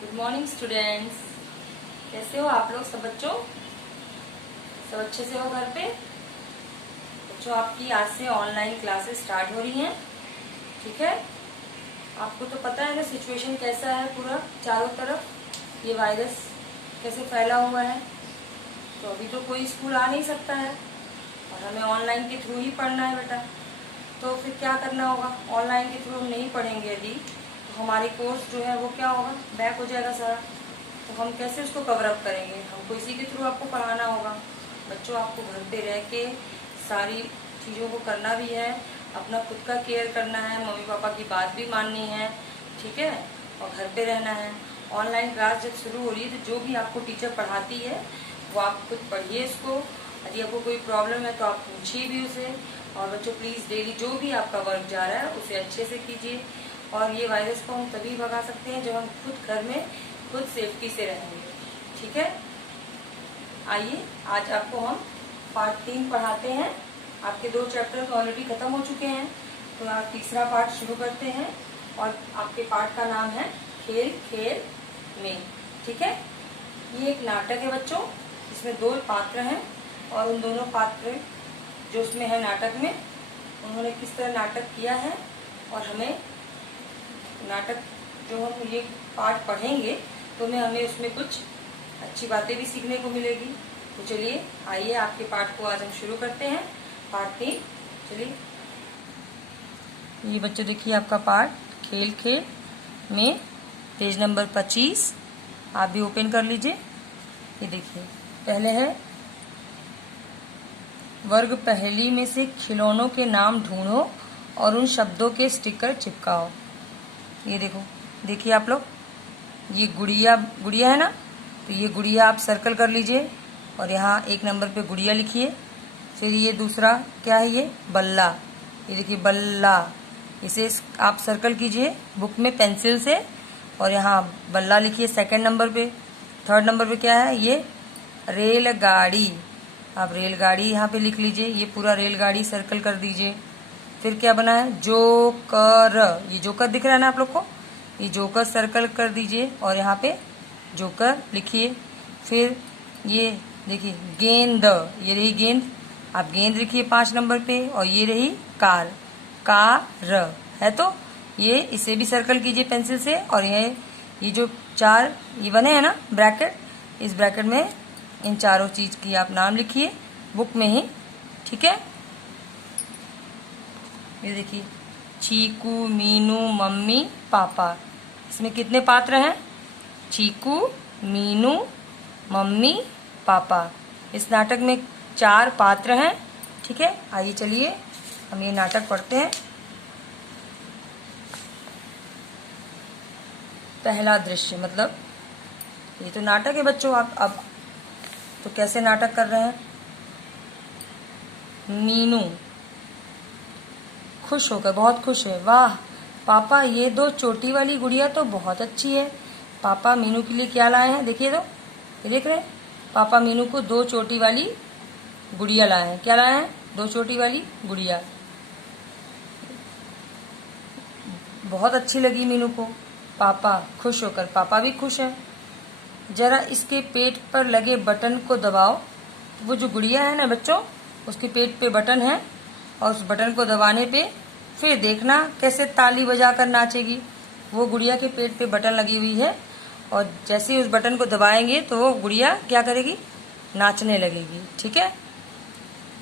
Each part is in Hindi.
Good morning students. कैसे हो आप लोग सब बच्चों? सब अच्छे से हो घर पे? बच्चों, आपकी आज से ऑनलाइन क्लासेस स्टार्ट हो रही हैं, ठीक है? आपको तो पता है ना सिचुएशन कैसा है, पूरा चारों तरफ ये वायरस कैसे फैला हुआ है। तो अभी तो कोई स्कूल आ नहीं सकता है और हमें ऑनलाइन के थ्रू ही पढ़ना है बेटा। तो फिर क्या करना होगा? ऑनलाइन के थ्रू हम नहीं पढ़ेंगे यदि, तो हमारी कोर्स जो है वो क्या होगा, बैक हो जाएगा सारा। तो हम कैसे उसको कवर अप करेंगे? हमको इसी के थ्रू आपको पढ़ाना होगा। बच्चों, आपको घर पे रह के सारी चीज़ों को करना भी है, अपना खुद का केयर करना है, मम्मी पापा की बात भी माननी है, ठीक है? और घर पे रहना है। ऑनलाइन क्लास जब शुरू हो रही है तो जो भी आपको टीचर पढ़ाती है वो आप खुद पढ़िए इसको। यदि आपको कोई प्रॉब्लम है तो आप पूछिए भी उसे। और बच्चों, प्लीज़ डेली जो भी आपका वर्क जा रहा है उसे अच्छे से कीजिए। और ये वायरस को हम तभी भगा सकते हैं जब हम खुद घर में खुद सेफ्टी से रहेंगे, ठीक है? आइए, आज आपको हम पार्ट 3 पढ़ाते हैं। आपके 2 चैप्टर तो ऑलरेडी खत्म हो चुके हैं, तो आप तीसरा पार्ट शुरू करते हैं। और आपके पार्ट का नाम है खेल खेल में, ठीक है? ये एक नाटक है बच्चों, इसमें 2 पात्र हैं और उन दोनों पात्र जो उसमें है नाटक में, उन्होंने किस तरह नाटक किया है। और हमें नाटक जो हम ये पार्ट पढ़ेंगे तो हमें उसमें कुछ अच्छी बातें भी सीखने को मिलेगी। तो चलिए, आइए आपके पार्ट को आज हम शुरू करते हैं, पार्ट 3। चलिए, ये बच्चों देखिए आपका पार्ट खेल खेल में, पेज नंबर 25। आप भी ओपन कर लीजिए। ये देखिए, पहले है वर्ग पहेली में से खिलौनों के नाम ढूंढो और उन शब्दों के स्टिकर चिपकाओ। ये देखो, देखिए आप लोग, ये गुड़िया गुड़िया है ना, तो ये गुड़िया आप सर्कल कर लीजिए और यहाँ 1 नंबर पे गुड़िया लिखिए। फिर ये दूसरा क्या है, ये बल्ला। ये देखिए बल्ला, इसे आप सर्कल कीजिए बुक में पेंसिल से और यहाँ बल्ला लिखिए 2nd नंबर पे। 3rd नंबर पे क्या है, ये रेलगाड़ी। आप रेलगाड़ी यहाँ पे लिख लीजिए, ये पूरा रेलगाड़ी सर्कल कर दीजिए। फिर क्या बना है, जोकर। ये जोकर दिख रहा है ना आप लोग को, ये जोकर सर्कल कर दीजिए और यहाँ पे जोकर लिखिए। फिर ये देखिए गेंद, ये रही गेंद, आप गेंद लिखिए 5 नंबर पे। और ये रही कार, कार है, तो ये इसे भी सर्कल कीजिए पेंसिल से। और ये जो 4 ये बने हैं ना ब्रैकेट, इस ब्रैकेट में इन चारों चीज की आप नाम लिखिए बुक में ही, ठीक है? ये देखिए, चीकू, मीनू, मम्मी, पापा। इसमें कितने पात्र हैं? चीकू, मीनू, मम्मी, पापा। इस नाटक में 4 पात्र हैं, ठीक है? आइए चलिए हम ये नाटक पढ़ते हैं। पहला दृश्य, मतलब ये तो नाटक है बच्चों। आप अब तो कैसे नाटक कर रहे हैं? मीनू खुश होकर, बहुत खुश है, वाह पापा, ये 2 चोटी वाली गुड़िया तो बहुत अच्छी है। पापा मीनू के लिए क्या लाए हैं, देखिए तो, ये देख रहे हैं, पापा मीनू को 2 चोटी वाली गुड़िया लाए हैं। क्या लाए हैं? 2 चोटी वाली गुड़िया, बहुत अच्छी लगी मीनू को। पापा खुश होकर, पापा भी खुश है। जरा इसके पेट पर लगे बटन को दबाओ। वो जो गुड़िया है ना बच्चों, उसके पेट पे बटन है और उस बटन को दबाने पे फिर देखना कैसे ताली बजाकर नाचेगी। वो गुड़िया के पेट पे बटन लगी हुई है और जैसे ही उस बटन को दबाएंगे तो वो गुड़िया क्या करेगी, नाचने लगेगी, ठीक है?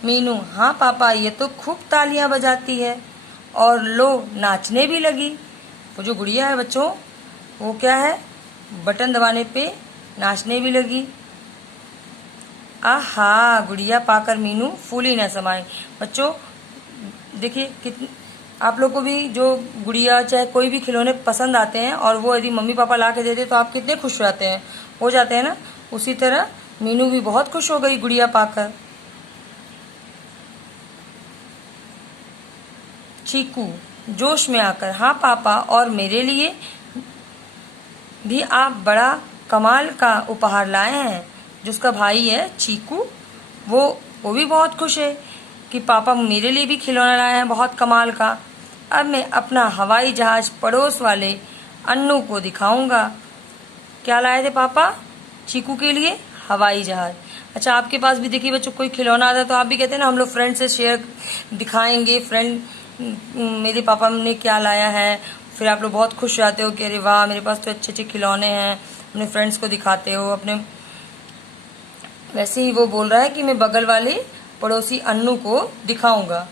मीनू, हाँ पापा, ये तो खूब तालियां बजाती है और लो नाचने भी लगी। वो जो गुड़िया है बच्चों, वो क्या है, बटन दबाने पे नाचने भी लगी। आहा, गुड़िया पाकर मीनू फूली न समाए। बच्चों देखिए, कितनी आप लोग को भी जो गुड़िया चाहे कोई भी खिलौने पसंद आते हैं और वो यदि मम्मी पापा ला के देते तो आप कितने खुश हो जाते हैं ना। उसी तरह मीनू भी बहुत खुश हो गई गुड़िया पाकर। चीकू जोश में आकर, हाँ पापा, और मेरे लिए भी आप बड़ा कमाल का उपहार लाए हैं। जो उसका भाई है चीकू, वो भी बहुत खुश है कि पापा मेरे लिए भी खिलौना लाए हैं बहुत कमाल का। अब मैं अपना हवाई जहाज पड़ोस वाले अन्नू को दिखाऊंगा। क्या लाए थे पापा चीकू के लिए? हवाई जहाज। अच्छा, आपके पास भी देखिए बच्चों कोई खिलौना आता है तो आप भी कहते हैं ना हम लोग फ्रेंड से शेयर दिखाएंगे, फ्रेंड मेरे पापा ने क्या लाया है, फिर आप लोग बहुत खुश रहते हो कि अरे वाह मेरे पास तो अच्छे अच्छे खिलौने हैं, अपने फ्रेंड्स को दिखाते हो अपने। वैसे ही वो बोल रहा है कि मैं बगल वाले पड़ोसी अन्नू को दिखाऊंगा।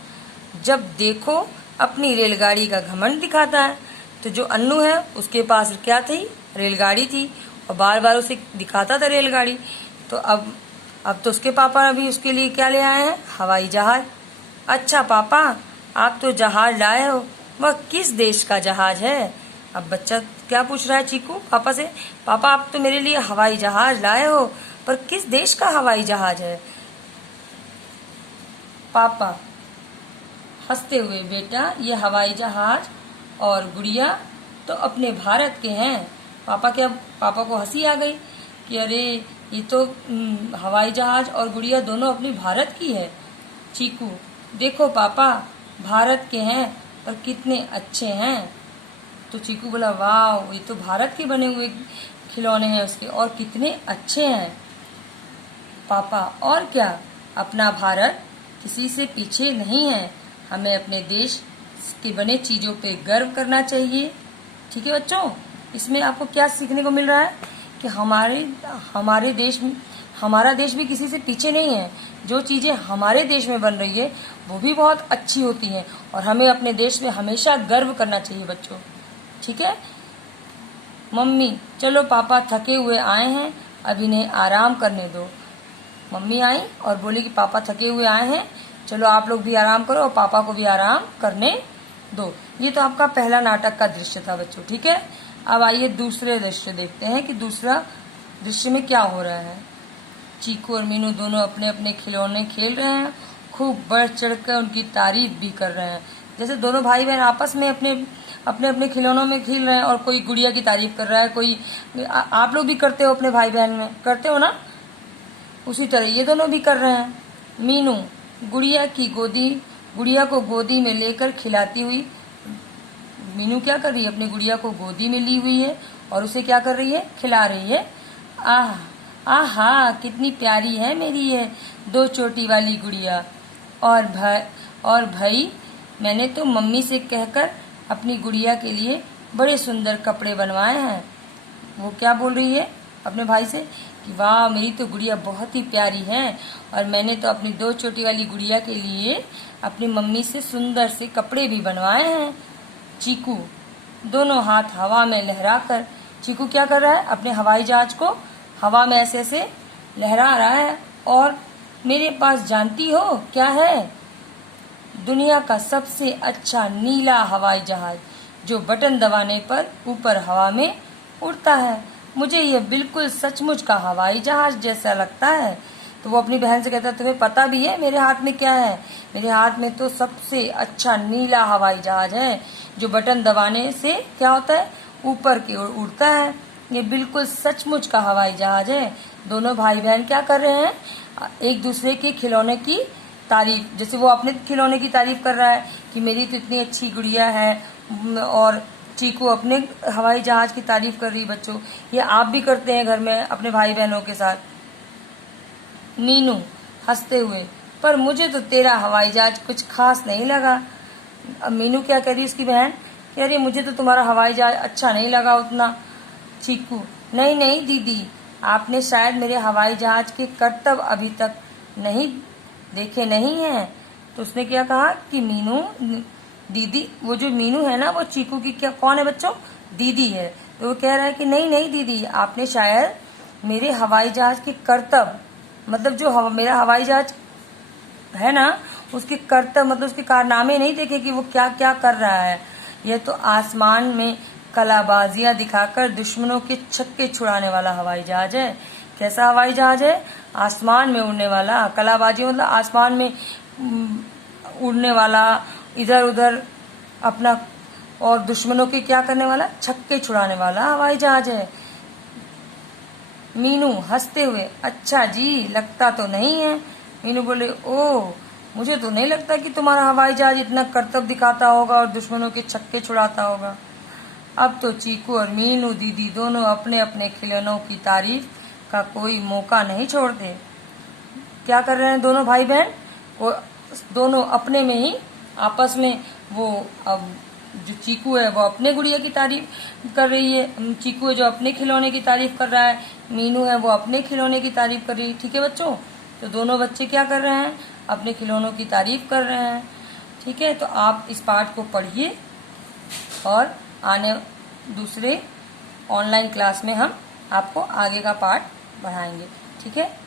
जब देखो अपनी रेलगाड़ी का घमंड दिखाता है। तो जो अन्नू है उसके पास क्या थी? रेलगाड़ी थी, और बार बार उसे दिखाता था रेलगाड़ी। तो अब तो उसके पापा अभी उसके लिए क्या ले आए हैं? हवाई जहाज। अच्छा पापा, आप तो जहाज लाए हो, वह किस देश का जहाज है? अब बच्चा क्या पूछ रहा है चीकू पापा से? पापा आप तो मेरे लिए हवाई जहाज लाए हो, पर किस देश का हवाई जहाज है? पापा हंसते हुए, बेटा ये हवाई जहाज और गुड़िया तो अपने भारत के हैं। पापा को हंसी आ गई कि अरे ये तो हवाई जहाज और गुड़िया दोनों अपनी भारत की है। चीकू, देखो पापा भारत के हैं पर कितने अच्छे हैं। तो चीकू बोला वाह ये तो भारत के बने हुए खिलौने हैं उसके, और कितने अच्छे हैं। पापा और क्या, अपना भारत किसी से पीछे नहीं है, हमें अपने देश के बने चीजों पे गर्व करना चाहिए। ठीक है बच्चों, इसमें आपको क्या सीखने को मिल रहा है कि हमारा देश भी किसी से पीछे नहीं है। जो चीजें हमारे देश में बन रही है वो भी बहुत अच्छी होती हैं, और हमें अपने देश में हमेशा गर्व करना चाहिए बच्चों। ठीक है मम्मी, चलो पापा थके हुए आए हैं, अब इन्हें आराम करने दो। मम्मी आई और बोली कि पापा थके हुए आए हैं, चलो आप लोग भी आराम करो और पापा को भी आराम करने दो। ये तो आपका पहला नाटक का दृश्य था बच्चों। ठीक है, अब आइए दूसरे दृश्य देखते हैं कि दूसरा दृश्य में क्या हो रहा है। चीकू और मीनू दोनों अपने अपने खिलौने खेल रहे हैं, खूब बढ़ चढ़कर उनकी तारीफ भी कर रहे हैं। जैसे दोनों भाई बहन आपस में अपने अपने खिलौनों में खेल रहे हैं, और कोई गुड़िया की तारीफ कर रहा है, कोई आप लोग भी करते हो अपने भाई बहन में, करते हो ना, उसी तरह ये दोनों भी कर रहे हैं। मीनू गुड़िया को गोदी में लेकर खिलाती हुई, मीनू क्या कर रही है? अपनी गुड़िया को गोदी में ली हुई है और उसे क्या कर रही है? खिला रही है। आहा कितनी प्यारी है मेरी ये 2 चोटी वाली गुड़िया। और भाई मैंने तो मम्मी से कहकर अपनी गुड़िया के लिए बड़े सुंदर कपड़े बनवाए हैं। वो क्या बोल रही है अपने भाई से कि वाह मेरी तो गुड़िया बहुत ही प्यारी है, और मैंने तो अपनी 2 चोटी वाली गुड़िया के लिए अपनी मम्मी से सुंदर से कपड़े भी बनवाए हैं। चीकू दोनों हाथ हवा में लहराकर, चीकू क्या कर रहा है? अपने हवाई जहाज को हवा में ऐसे ऐसे लहरा रहा है। और मेरे पास जानती हो क्या है? दुनिया का सबसे अच्छा नीला हवाई जहाज, जो बटन दबाने पर ऊपर हवा में उड़ता है। मुझे यह बिल्कुल सचमुच का हवाई जहाज जैसा लगता है। तो वो अपनी बहन से कहता है तुम्हें पता भी है मेरे हाथ में क्या है? मेरे हाथ में तो सबसे अच्छा नीला हवाई जहाज है, जो बटन दबाने से क्या होता है? ऊपर की ओर उड़ता है। ये बिल्कुल सचमुच का हवाई जहाज है। दोनों भाई बहन क्या कर रहे हैं? एक दूसरे के खिलौने की तारीफ, जैसे वो अपने खिलौने की तारीफ कर रहा है कि मेरी तो इतनी अच्छी गुड़िया है, और चीकू अपने हवाई जहाज की तारीफ कर रही है। बच्चों ये आप भी करते हैं घर में अपने भाई बहनों के साथ। मीनू हंसते हुए, पर मुझे तो तेरा हवाई जहाज कुछ खास नहीं लगा। अब मीनू क्या कह रही है उसकी बहन? कह रही मुझे तो तुम्हारा हवाई जहाज अच्छा नहीं लगा उतना। चीकू, नहीं नहीं दीदी, आपने शायद मेरे हवाई जहाज के करतब अभी तक नहीं देखे नहीं हैं। तो उसने क्या कहा कि मीनू दीदी, वो जो मीनू है ना वो चीकू की क्या कौन है बच्चों? दीदी है। तो वो कह रहा है कि नहीं नहीं दीदी, आपने शायद मेरे हवाई जहाज के करतब, मतलब जो मेरा हवाई जहाज है ना उसके करतब मतलब उसके कारनामे नहीं देखे कि वो क्या क्या कर रहा है। यह तो आसमान में कलाबाजियां दिखाकर दुश्मनों के छक्के छुड़ाने वाला हवाई जहाज है। कैसा हवाई जहाज है? आसमान में उड़ने वाला, कलाबाजी मतलब आसमान में उड़ने वाला, इधर उधर अपना, और दुश्मनों के क्या करने वाला? छक्के छुड़ाने वाला हवाई जहाज है। मीनू हंसते हुए, अच्छा जी लगता तो नहीं है। मीनू बोले, ओह मुझे तो नहीं लगता कि तुम्हारा हवाई जहाज इतना करतब दिखाता होगा और दुश्मनों के छक्के छुड़ाता होगा। अब तो चीकू और मीनू दीदी दोनों अपने अपने खिलौनों की तारीफ का कोई मौका नहीं छोड़ते। क्या कर रहे हैं दोनों भाई बहन? वो दोनों अपने में ही आपस में वो अब जो चीकू है वो अपने गुड़िया की तारीफ कर रही है, चीकू है जो अपने खिलौने की तारीफ कर रहा है, मीनू है वो अपने खिलौने की तारीफ कर रही है। ठीक है बच्चों, तो दोनों बच्चे क्या कर रहे हैं? अपने खिलौनों की तारीफ कर रहे हैं। ठीक है, तो आप इस पाठ को पढ़िए और आने दूसरे ऑनलाइन क्लास में हम आपको आगे का पाठ बढ़ाएंगे। ठीक है।